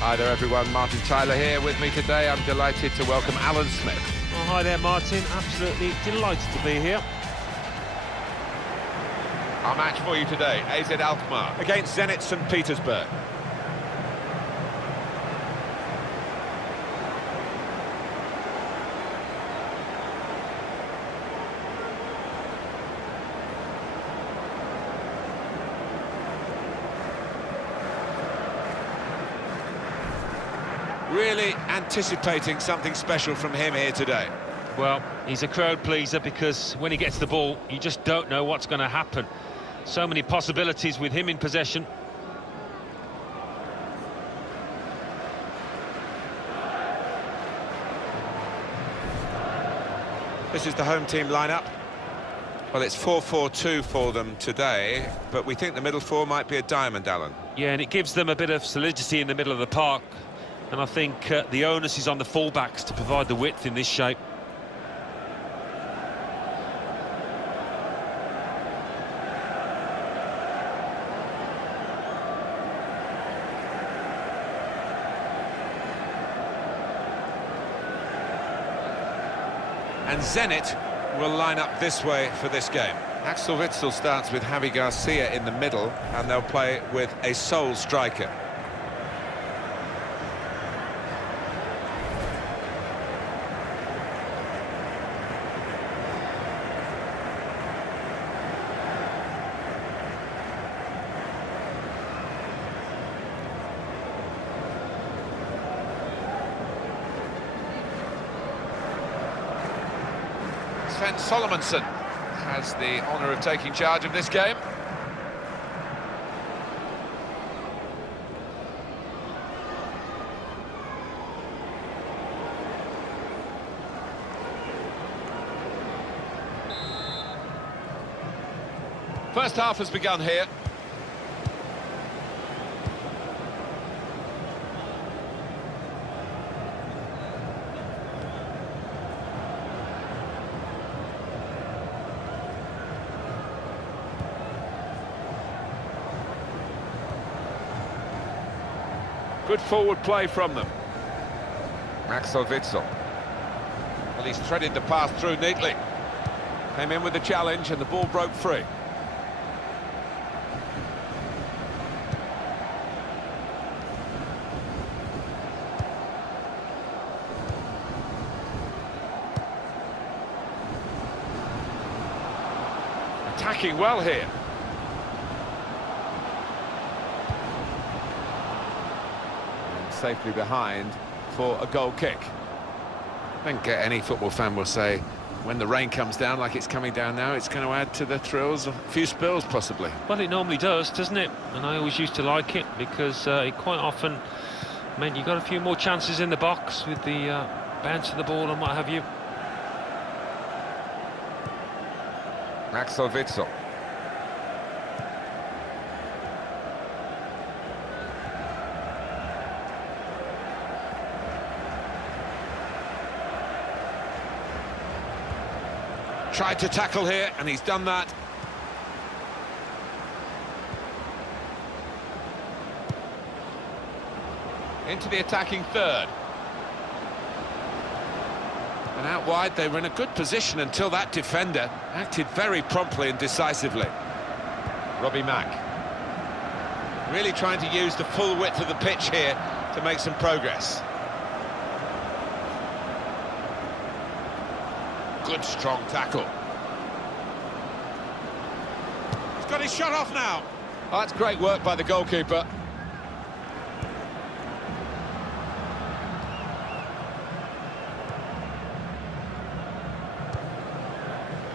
Hi there everyone, Martin Tyler here with me today. I'm delighted to welcome Alan Smith. Oh, hi there Martin, absolutely delighted to be here. Our match for you today, AZ Alkmaar against Zenit St. Petersburg. Really anticipating something special from him here today. Well, he's a crowd pleaser because when he gets the ball, you just don't know what's going to happen. So many possibilities with him in possession. This is the home team lineup. Well, it's 4-4-2 for them today, but we think the middle four might be a diamond, Alan. Yeah, and it gives them a bit of solidity in the middle of the park. And I think the onus is on the fullbacks to provide the width in this shape. And Zenit will line up this way for this game. Axel Witsel starts with Javi Garcia in the middle, and they'll play with a sole striker. Sven Solomonsen has the honour of taking charge of this game. First half has begun here. Good forward play from them. Axel Witsel. Well, he's threaded the pass through neatly. Came in with the challenge and the ball broke free. Attacking well here. Safely behind for a goal kick. I think any football fan will say when the rain comes down like it's coming down now, it's going to add to the thrills, a few spills possibly. Well, it normally does, doesn't it? And I always used to like it because it quite often meant you got a few more chances in the box with the bounce of the ball and what have you. Axel Witsel. Tried to tackle here, and he's done that. Into the attacking third. And out wide, they were in a good position until that defender acted very promptly and decisively. Robbie Mack. Really trying to use the full width of the pitch here to make some progress. Good strong tackle. He's got his shot off now. Oh, that's great work by the goalkeeper.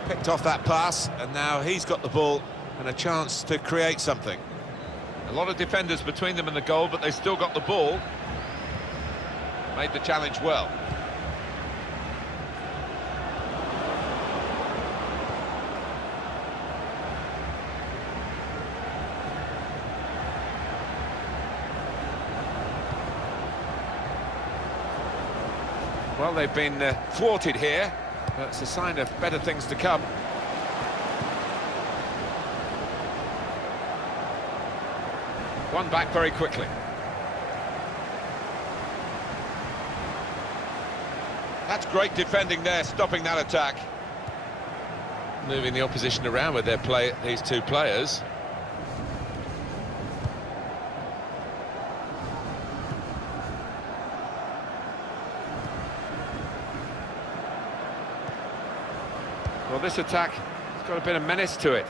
Picked off that pass, and now he's got the ball and a chance to create something. A lot of defenders between them and the goal, but they still got the ball. Made the challenge well. Well, they've been thwarted here, but it's a sign of better things to come. One back very quickly. That's great defending there, stopping that attack. Moving the opposition around with these two players. Well, this attack has got a bit of menace to it.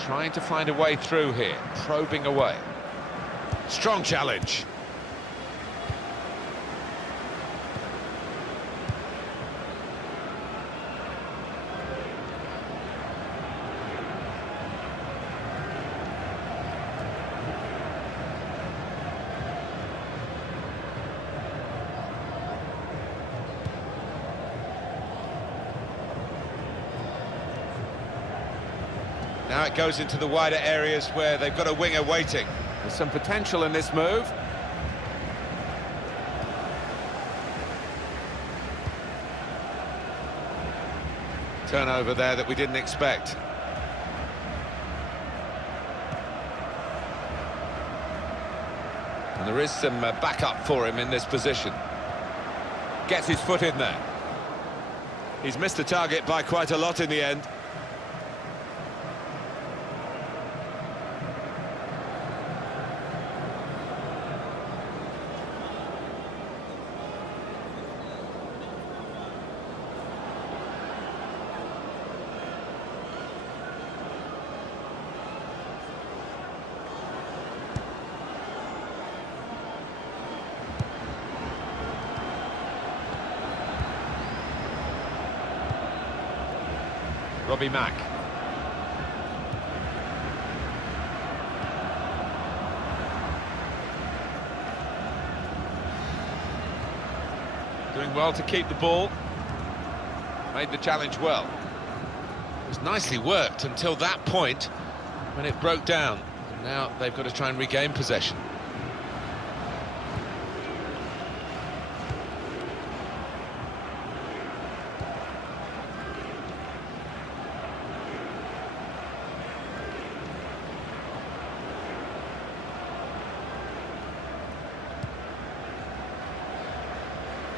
Trying to find a way through here, probing away. Strong challenge. Now it goes into the wider areas where they've got a winger waiting. There's some potential in this move. Turnover there that we didn't expect. And there is some backup for him in this position. Gets his foot in there. He's missed the target by quite a lot in the end. Robbie Mack. Doing well to keep the ball. Made the challenge well. It was nicely worked until that point when it broke down. Now they've got to try and regain possession.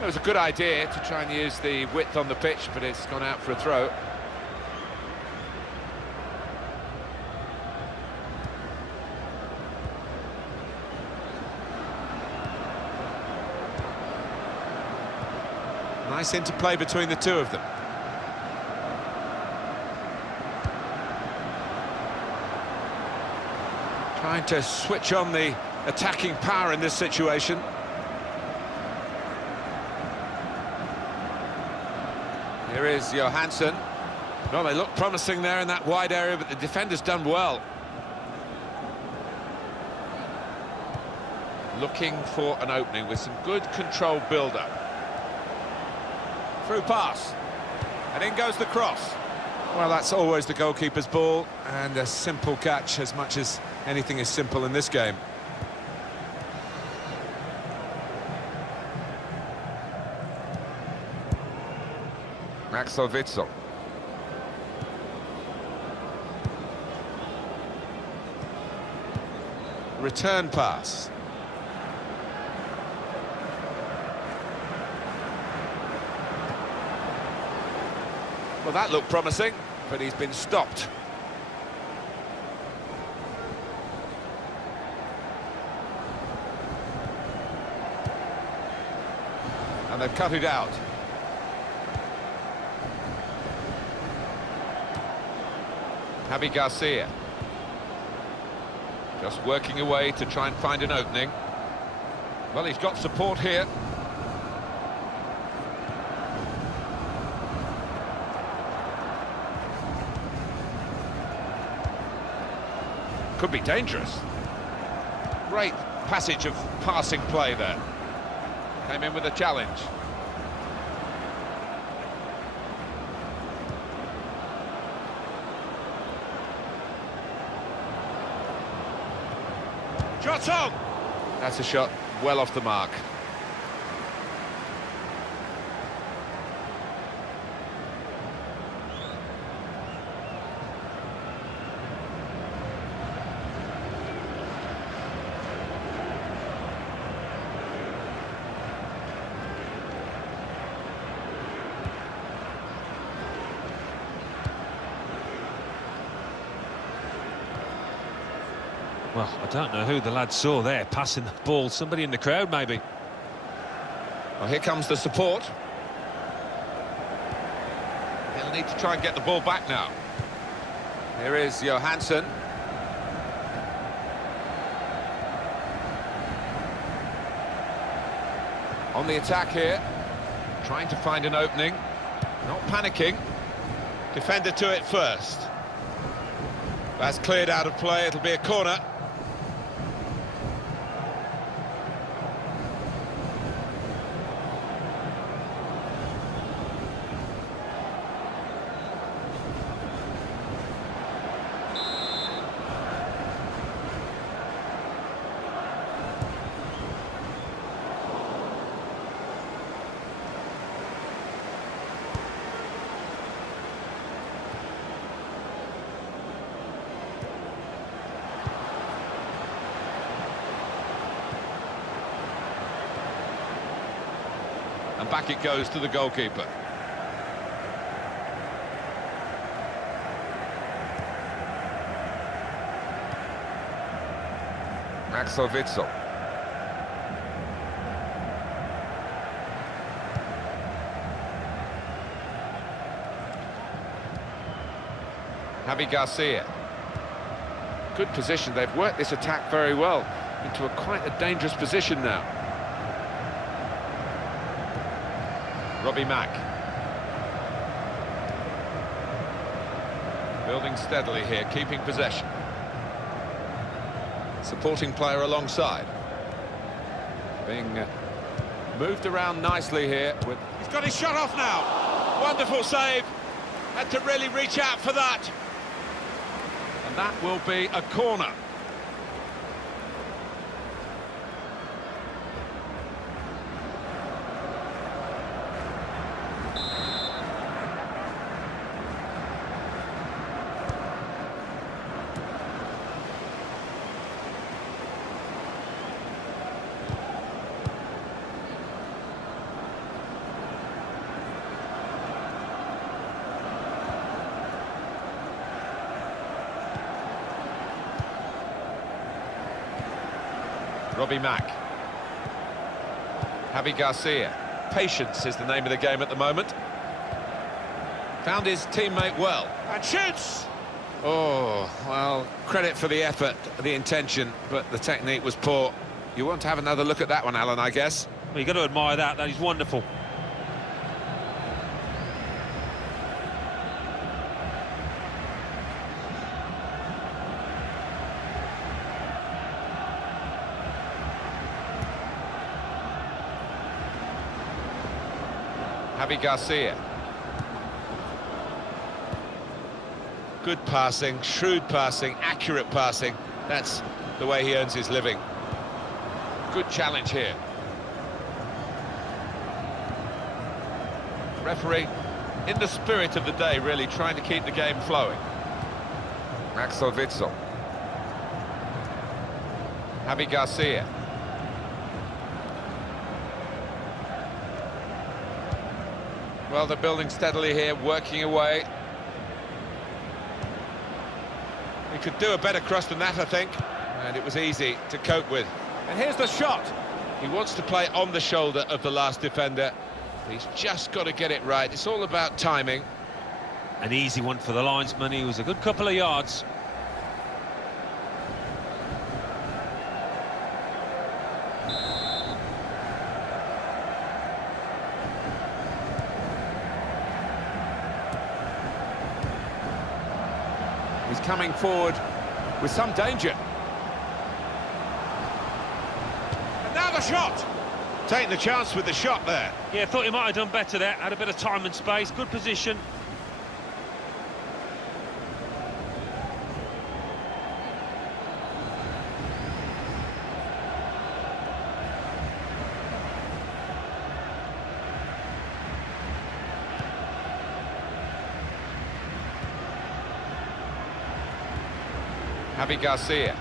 It was a good idea to try and use the width on the pitch, but it's gone out for a throw. Nice interplay between the two of them. Trying to switch on the attacking power in this situation. Here is Johansson. Well, they look promising there in that wide area, but the defender's done well. Looking for an opening with some good control build-up. Through pass. And in goes the cross. Well, that's always the goalkeeper's ball, and a simple catch, as much as anything is simple in this game. Axel Witsel. Return pass. Well, that looked promising, but he's been stopped. And they've cut it out. Javi Garcia. Just working away to try and find an opening. Well, he's got support here. Could be dangerous. Great passage of passing play there. Came in with a challenge. Shot on! That's a shot well off the mark. Well, I don't know who the lad saw there passing the ball. Somebody in the crowd, maybe. Well, here comes the support. He'll need to try and get the ball back now. Here is Johansson. On the attack here. Trying to find an opening. Not panicking. Defender to it first. That's cleared out of play. It'll be a corner. And back it goes to the goalkeeper. Axel Witsel. Javi Garcia. Good position. They've worked this attack very well into quite a dangerous position now. Robbie Mack. Building steadily here, keeping possession. Supporting player alongside. Being moved around nicely here. He's got his shot off now. Wonderful save. Had to really reach out for that. And that will be a corner. Robbie Mack. Javi Garcia. Patience is the name of the game at the moment. Found his teammate well. And shoots! Oh, well, credit for the effort, the intention, but the technique was poor. You want to have another look at that one, Alan, I guess? Well, you've got to admire that. That is wonderful. Javi Garcia. Good passing, shrewd passing, accurate passing. That's the way he earns his living. Good challenge here. Referee, in the spirit of the day, really trying to keep the game flowing. Axel Witsel. Javi Garcia. Well, they're building steadily here, working away. He could do a better cross than that, I think. And it was easy to cope with. And here's the shot. He wants to play on the shoulder of the last defender. He's just got to get it right. It's all about timing. An easy one for the linesman. He was a good couple of yards. He's coming forward with some danger. And now the shot! Taking the chance with the shot there. Yeah, thought he might have done better there. Had a bit of time and space. Good position. Javi Garcia.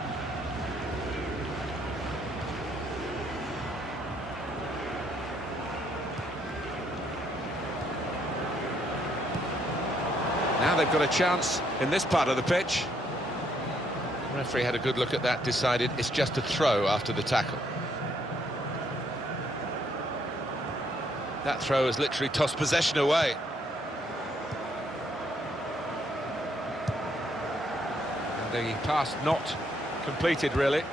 Now they've got a chance in this part of the pitch. Referee had a good look at that, decided it's just a throw after the tackle. That throw has literally tossed possession away. And the pass not completed, really.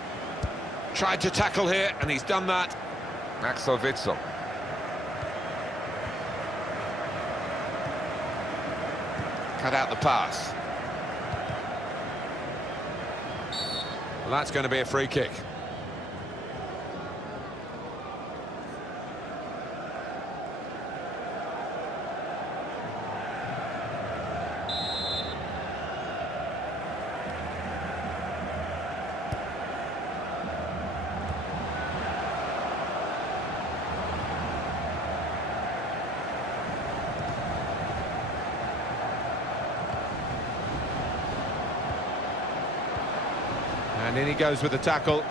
Tried to tackle here, and he's done that. Axel Witsel. Cut out the pass. Well, that's going to be a free kick. And in he goes with the tackle.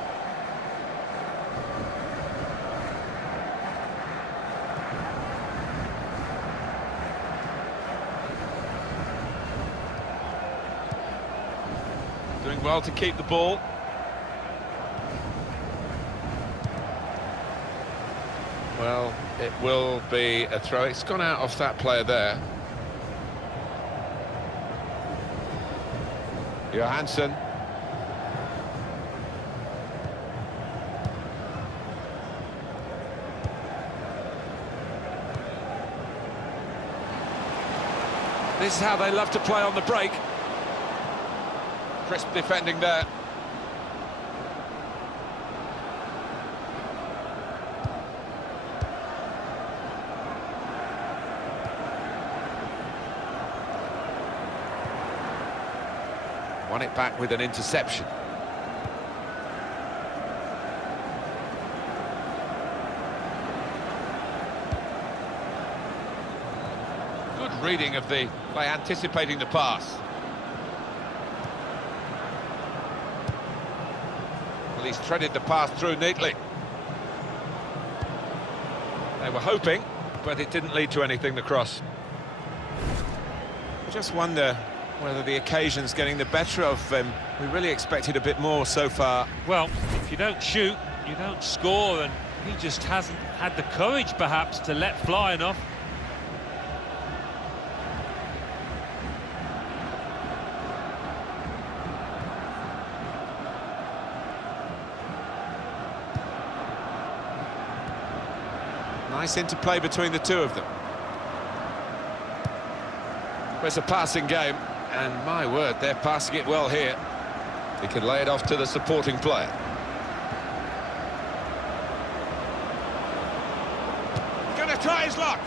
Doing well to keep the ball. Well, it will be a throw. It's gone out off that player there. Johansson. This is how they love to play on the break. Crisp defending there. Won it back with an interception. Reading of the by anticipating the pass. Well, he's threaded the pass through neatly. They were hoping, but it didn't lead to anything, the cross. I just wonder whether the occasion's getting the better of him. We really expected a bit more so far. Well, if you don't shoot, you don't score, and he just hasn't had the courage, perhaps, to let fly enough. Nice interplay between the two of them. It's a passing game, and my word, they're passing it well here. He can lay it off to the supporting player. Gonna try his luck.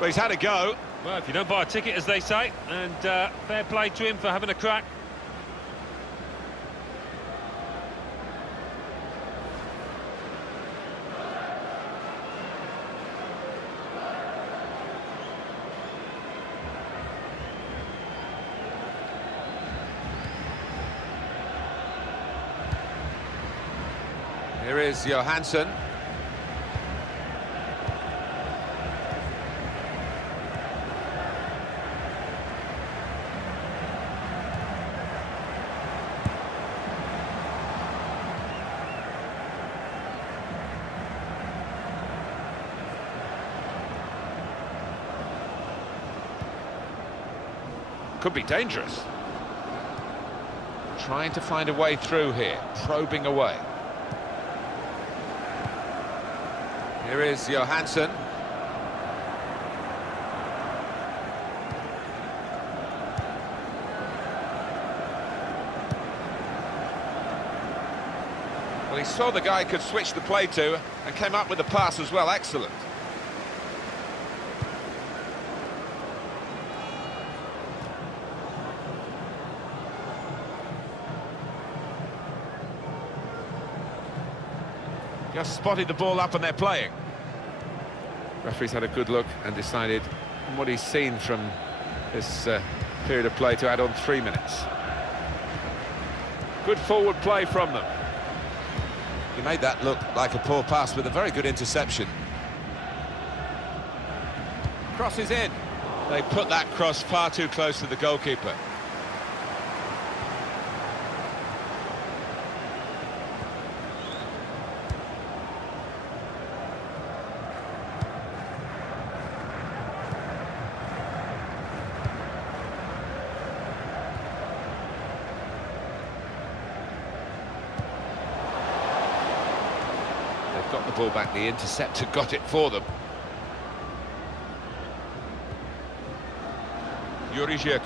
Well, he's had a go. Well, if you don't buy a ticket, as they say, and fair play to him for having a crack. Here is Johansson. Could be dangerous. Trying to find a way through here, probing away. Here is Johansson. Well, he saw the guy could switch the play to and came up with the pass as well. Excellent. Just spotted the ball up and they're playing. Referee's had a good look and decided from what he's seen from this period of play to add on 3 minutes. Good forward play from them. He made that look like a poor pass with a very good interception. Crosses in. They put that cross far too close to the goalkeeper. they've got the ball back, the interceptor got it for them. Giurgiu.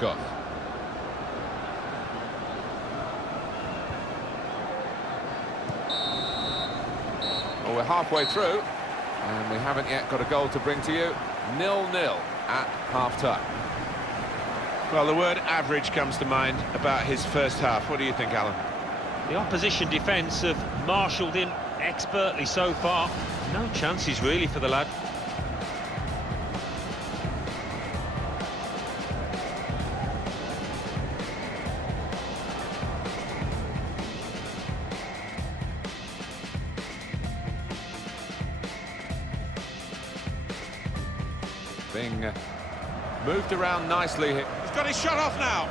Well, we're halfway through, and we haven't yet got a goal to bring to you. 0-0 at half-time. Well, the word average comes to mind about his first half. What do you think, Alan? The opposition defence have marshalled him expertly so far. No chances really for the lad. Being moved around nicely here. He's got his shot off now.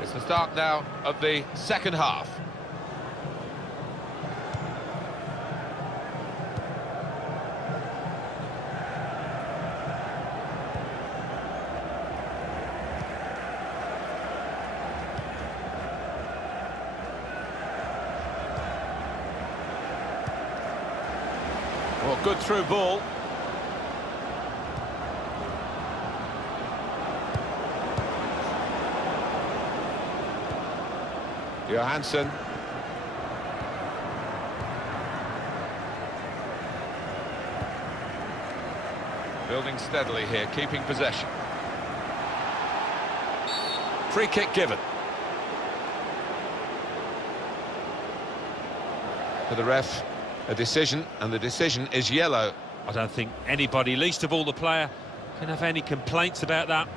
It's the start now of the second half. Well, good through ball. Johansson. Building steadily here, keeping possession. Free kick given. For the ref, a decision, and the decision is yellow. I don't think anybody, least of all the player, can have any complaints about that.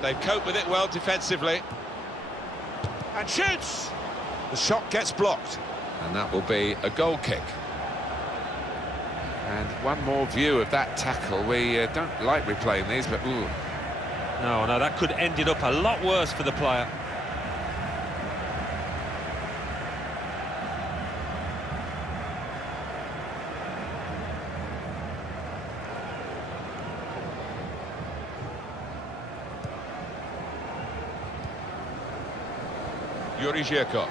They've coped with it well defensively. And shoots! The shot gets blocked. And that will be a goal kick. And one more view of that tackle. We don't like replaying these, but ooh. No, that could have ended up a lot worse for the player. Giurgiu.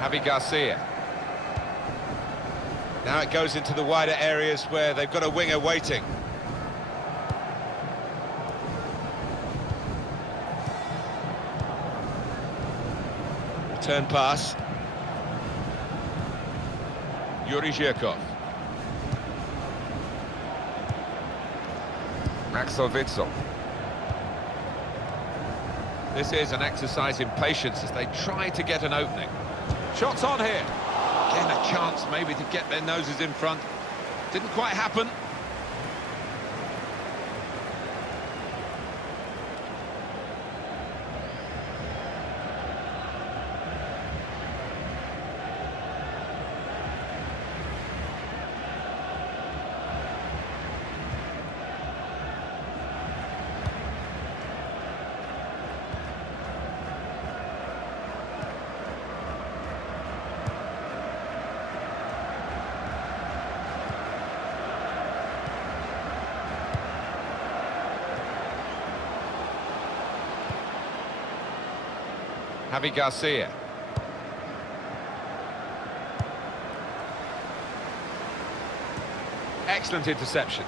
Javi Garcia. Now it goes into the wider areas where they've got a winger waiting. Return pass. Giurgiu. Axel Witsel. This is an exercise in patience as they try to get an opening. Shots on here. Again, a chance maybe to get their noses in front. Didn't quite happen. Javi Garcia. Excellent interception.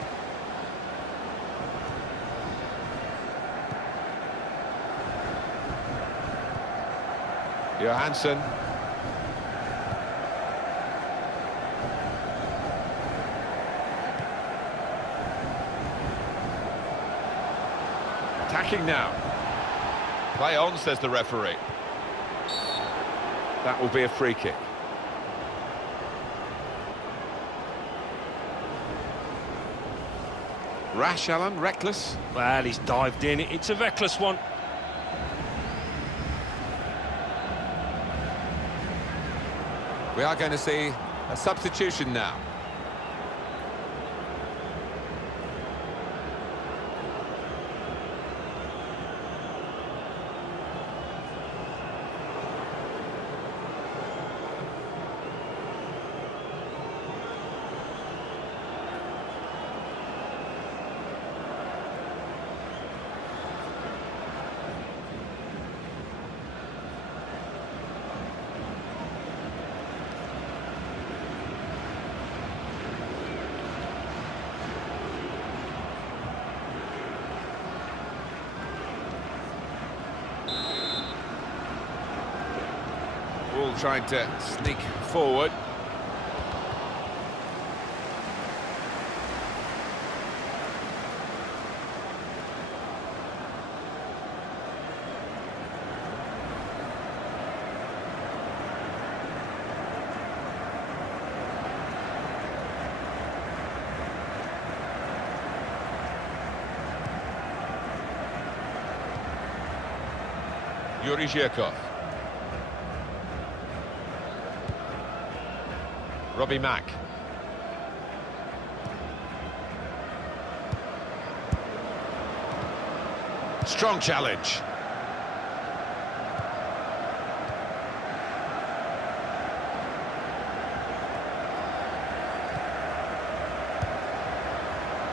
Johansson. Attacking now. Play on, says the referee. That will be a free kick. Rash, Alan, reckless. Well, he's dived in. It's a reckless one. We are going to see a substitution now. All trying to sneak forward. Giurgiu. Robbie Mack. Strong challenge.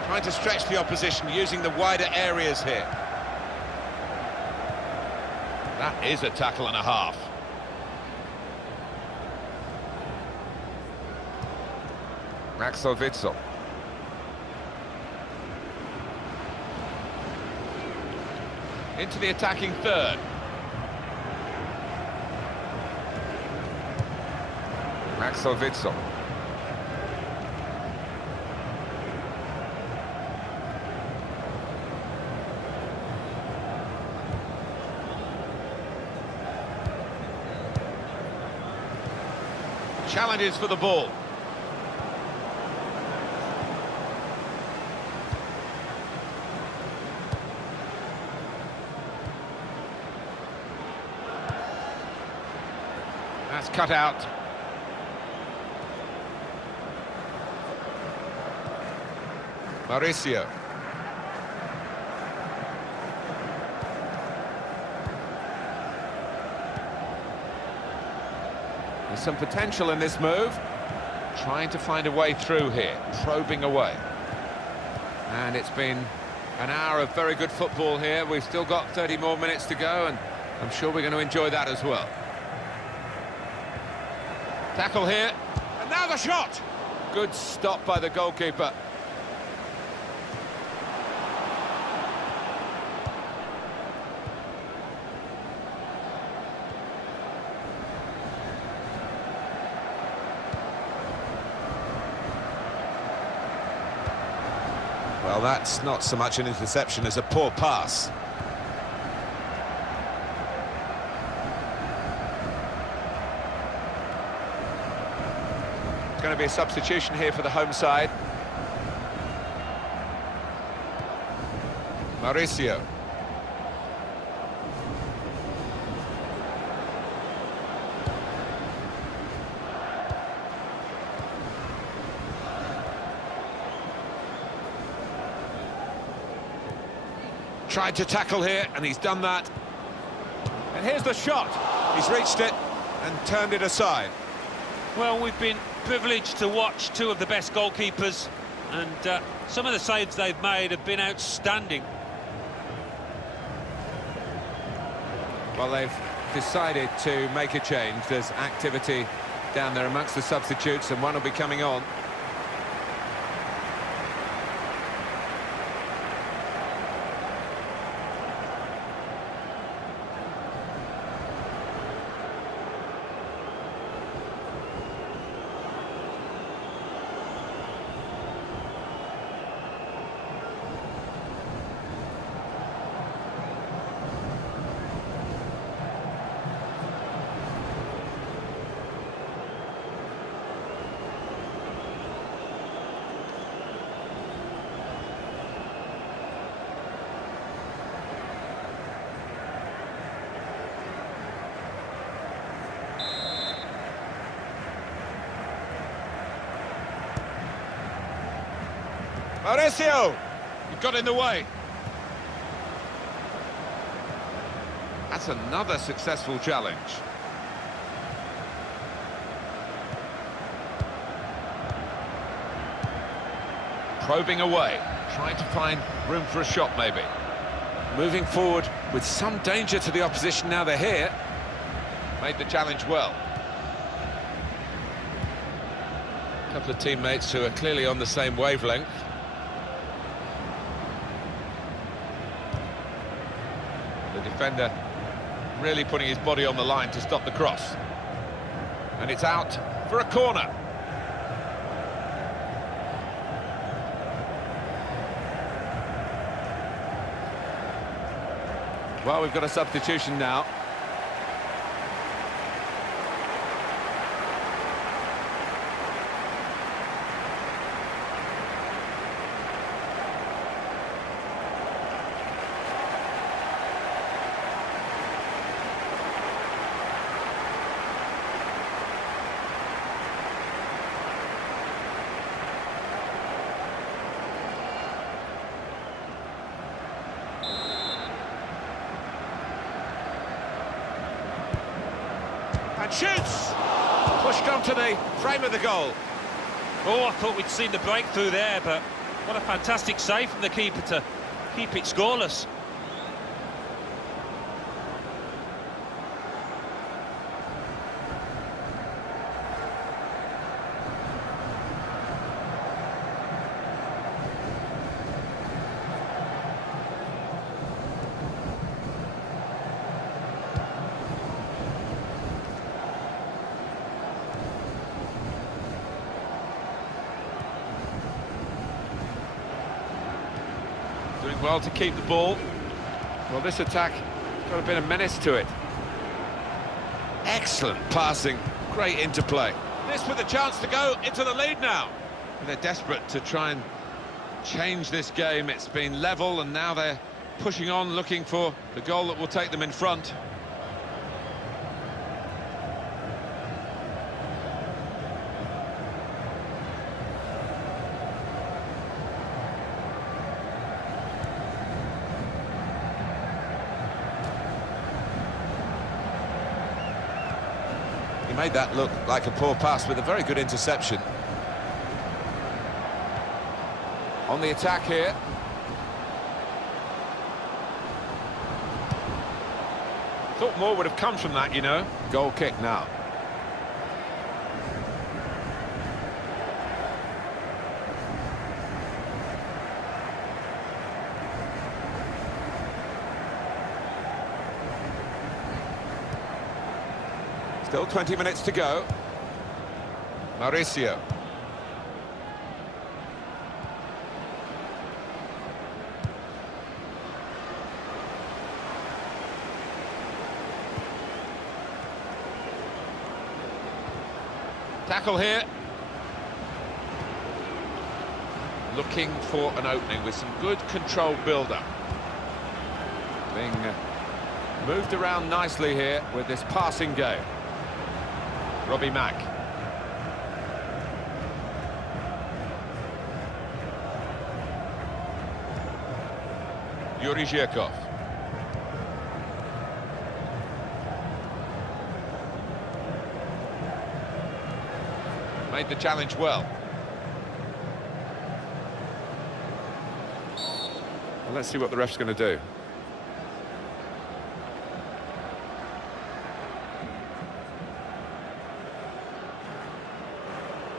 Trying to stretch the opposition, using the wider areas here. That is a tackle and a half. Axel Witsel. Into the attacking third. Axel Witsel. Challenges for the ball. That's cut out. Mauricio. There's some potential in this move. Trying to find a way through here, probing away. And it's been an hour of very good football here. We've still got 30 more minutes to go, and I'm sure we're going to enjoy that as well. Tackle here, and now the shot! Good stop by the goalkeeper. Well, that's not so much an interception as a poor pass. Going to be a substitution here for the home side. Mauricio. Tried to tackle here, and he's done that. And here's the shot. He's reached it and turned it aside. Well, we've been privileged to watch two of the best goalkeepers, and some of the saves they've made have been outstanding. Well, they've decided to make a change. There's activity down there amongst the substitutes, and one will be coming on. Mauricio! He got in the way. That's another successful challenge. Probing away, trying to find room for a shot maybe. Moving forward with some danger to the opposition now they're here. Made the challenge well. A couple of teammates who are clearly on the same wavelength. The defender really putting his body on the line to stop the cross. And it's out for a corner. Well, we've got a substitution now. And shoots! Pushed onto the frame of the goal. Oh, I thought we'd seen the breakthrough there, but what a fantastic save from the keeper to keep it scoreless. Doing well to keep the ball. Well, this attack has got a bit of menace to it. Excellent passing, great interplay. This with a chance to go into the lead now. They're desperate to try and change this game. It's been level and now they're pushing on, looking for the goal that will take them in front. He made that look like a poor pass with a very good interception. On the attack here. Thought more would have come from that, you know. Goal kick now. Still 20 minutes to go. Mauricio. Tackle here. Looking for an opening with some good controlled build-up. Being moved around nicely here with this passing game. Robbie Mack. Giurgiu. Made the challenge well. Well, let's see what the ref's going to do.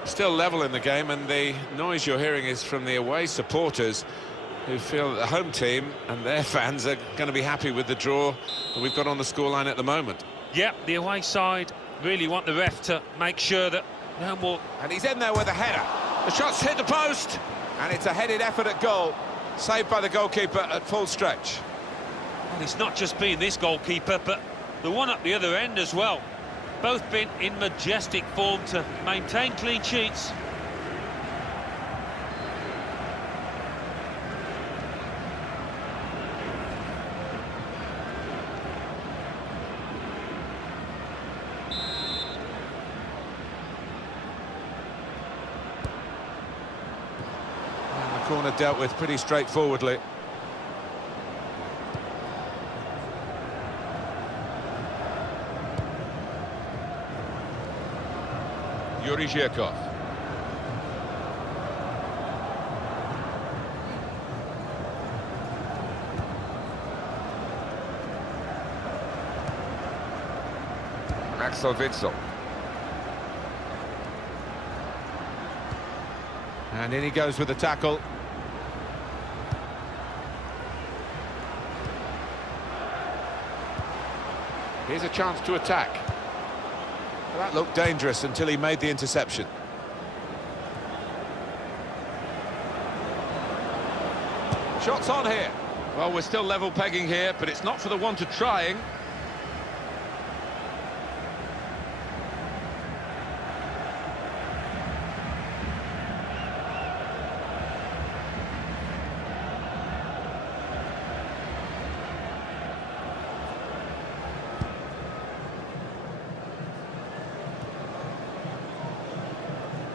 Still level in the game, and the noise you're hearing is from the away supporters who feel that the home team and their fans are going to be happy with the draw that we've got on the scoreline at the moment. Yeah, the away side really want the ref to make sure that no more... And he's in there with a header. The shot's hit the post, and it's a headed effort at goal, saved by the goalkeeper at full stretch. Well, it's not just been this goalkeeper, but the one at the other end as well. Both been in majestic form to maintain clean sheets. corner dealt with pretty straightforwardly. Giurgiu. Axel Witsel. And in he goes with the tackle. Here's a chance to attack. Well, that looked dangerous until he made the interception. Shots on here. Well, we're still level pegging here, but it's not for the want of trying.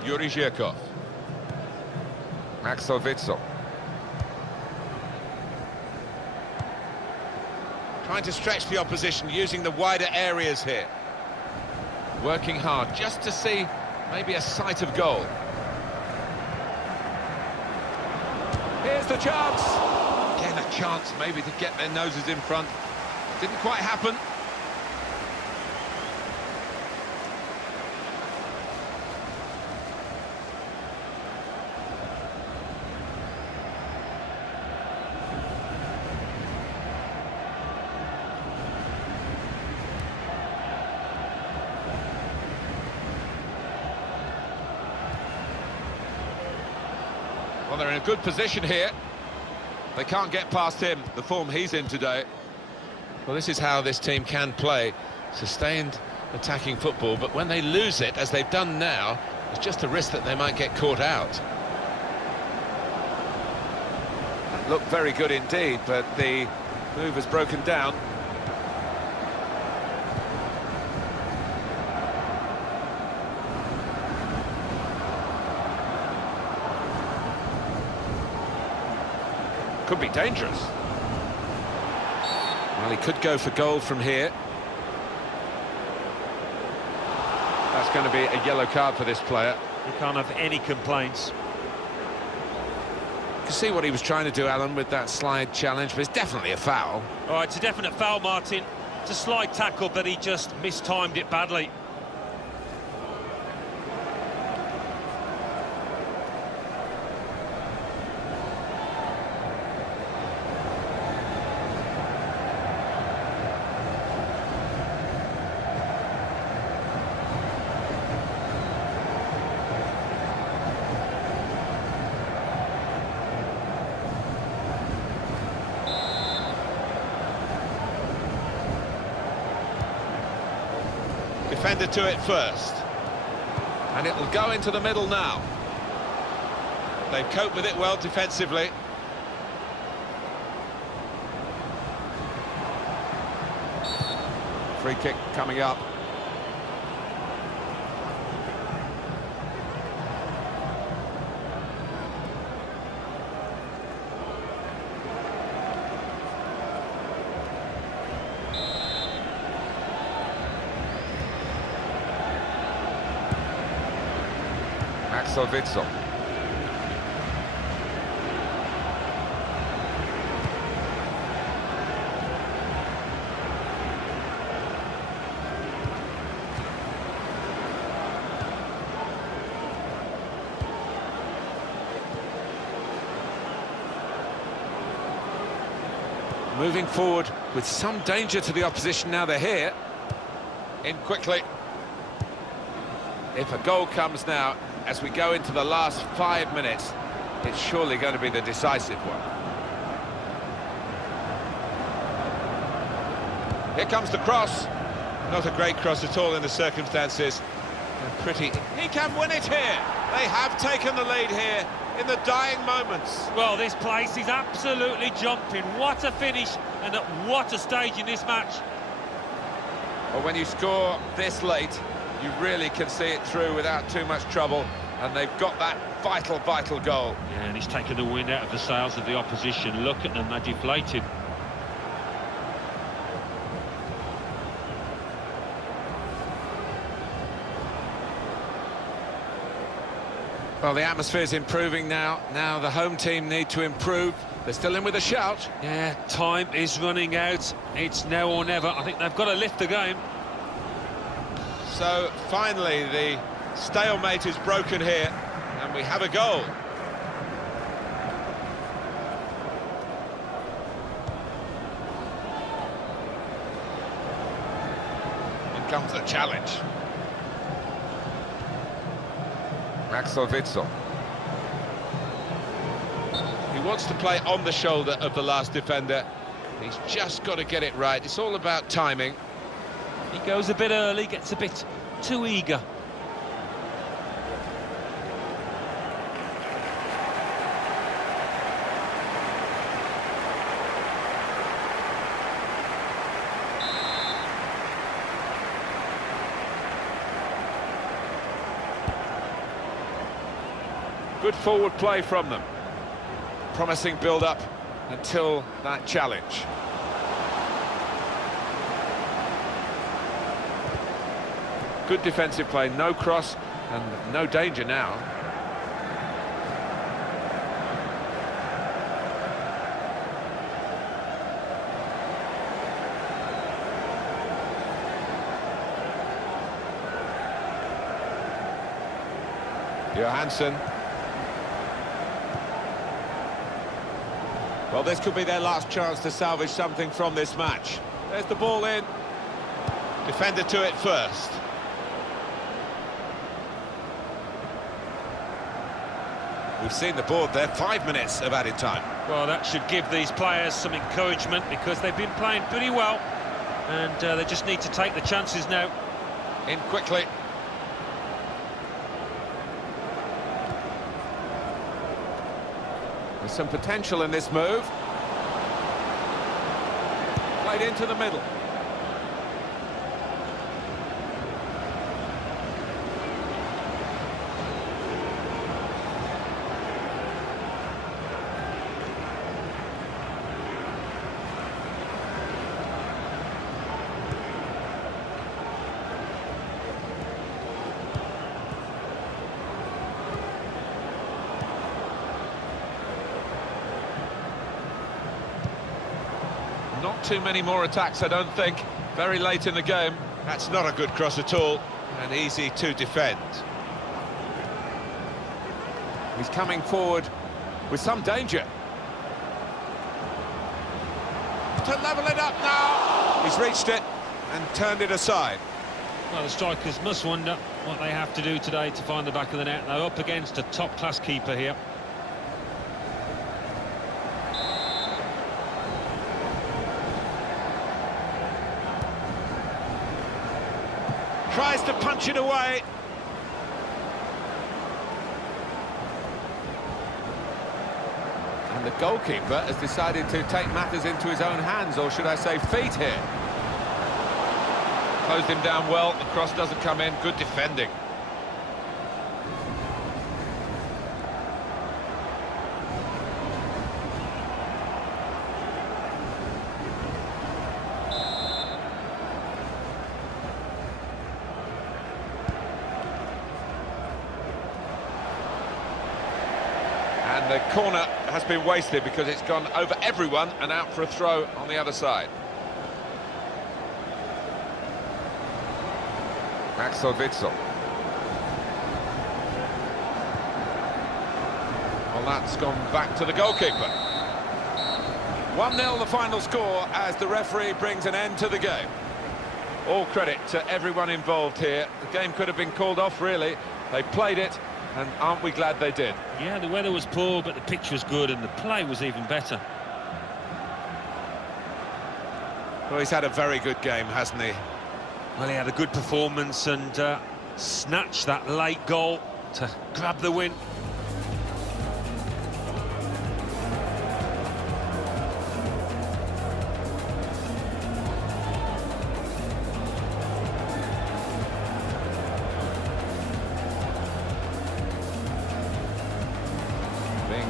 Giurgiu. Axel Witsel. Trying to stretch the opposition, using the wider areas here. Working hard, just to see maybe a sight of goal. Here's the chance. Again, a chance maybe to get their noses in front. Didn't quite happen. Well, they're in a good position here. They can't get past him, the form he's in today. Well, this is how this team can play. Sustained attacking football, but when they lose it, as they've done now, it's just a risk that they might get caught out. That looked very good indeed, but the move has broken down. Could be dangerous. Well, he could go for goal from here. That's going to be a yellow card for this player. You can't have any complaints. You can see what he was trying to do, Alan, with that slide challenge, but it's definitely a foul. All right, it's a definite foul, Martin. It's a slide tackle, but he just mistimed it badly. Defender to it first. And it will go into the middle now. They've coped with it well defensively. Free kick coming up. Axel Witsel. Moving forward with some danger to the opposition now they're here. In quickly. If a goal comes now, as we go into the last 5 minutes, it's surely going to be the decisive one. Here comes the cross. Not a great cross at all in the circumstances. And pretty... He can win it here! They have taken the lead here in the dying moments. Well, this place is absolutely jumping. What a finish and at what a stage in this match. Well, when you score this late, you really can see it through without too much trouble. and they've got that vital, vital goal. Yeah, and he's taken the wind out of the sails of the opposition. Look at them, they're deflated. Well, the atmosphere's improving now. Now the home team need to improve. They're still in with a shout. Yeah, time is running out. It's now or never. I think they've got to lift the game. So, finally, the stalemate is broken here, and we have a goal. In comes the challenge. Axel Witsel. He wants to play on the shoulder of the last defender. He's just got to get it right. It's all about timing. He goes a bit early, gets a bit too eager. Good forward play from them. Promising build-up until that challenge. Good defensive play, no cross and no danger now. Johansson. Well, this could be their last chance to salvage something from this match. There's the ball in. Defender to it first. We've seen the board there, 5 minutes of added time. Well, that should give these players some encouragement because they've been playing pretty well and they just need to take the chances now. In quickly. There's some potential in this move. Played into the middle. Not too many more attacks, I don't think. Very late in the game. That's not a good cross at all, and easy to defend. He's coming forward with some danger. To level it up now. He's reached it and turned it aside. Well, the strikers must wonder what they have to do today to find the back of the net. They're up against a top-class keeper here. Tries to punch it away. And the goalkeeper has decided to take matters into his own hands, or should I say feet here. Closed him down well, the cross doesn't come in, good defending. And the corner has been wasted because it's gone over everyone and out for a throw on the other side. Axel Witsel. Well, that's gone back to the goalkeeper. 1-0 the final score as the referee brings an end to the game. All credit to everyone involved here. The game could have been called off, really. They played it, and aren't we glad they did? Yeah, the weather was poor, but the pitch was good and the play was even better. Well, he's had a very good game, hasn't he? Well, he had a good performance and snatched that late goal to grab the win.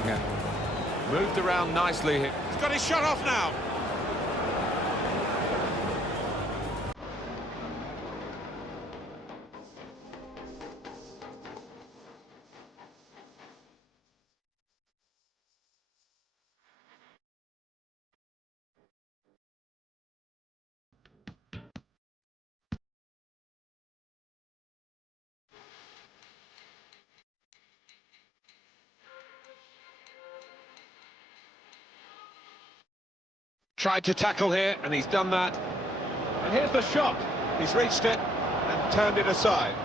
again. Moved around nicely here. He's got his shot off now. Tried to tackle here, and he's done that. And here's the shot. He's reached it and turned it aside.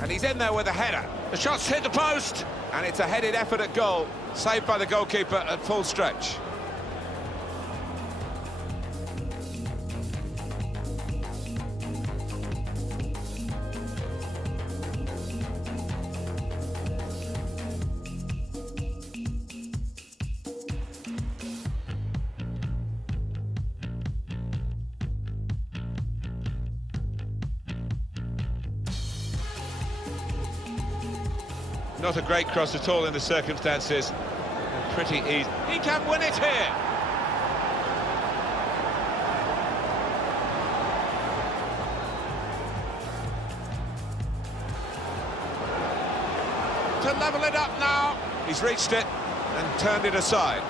And he's in there with a header. The shot's hit the post, and it's a headed effort at goal, saved by the goalkeeper at full stretch. Not a great cross at all in the circumstances. And pretty easy. He can win it here. To level it up now. He's reached it and turned it aside.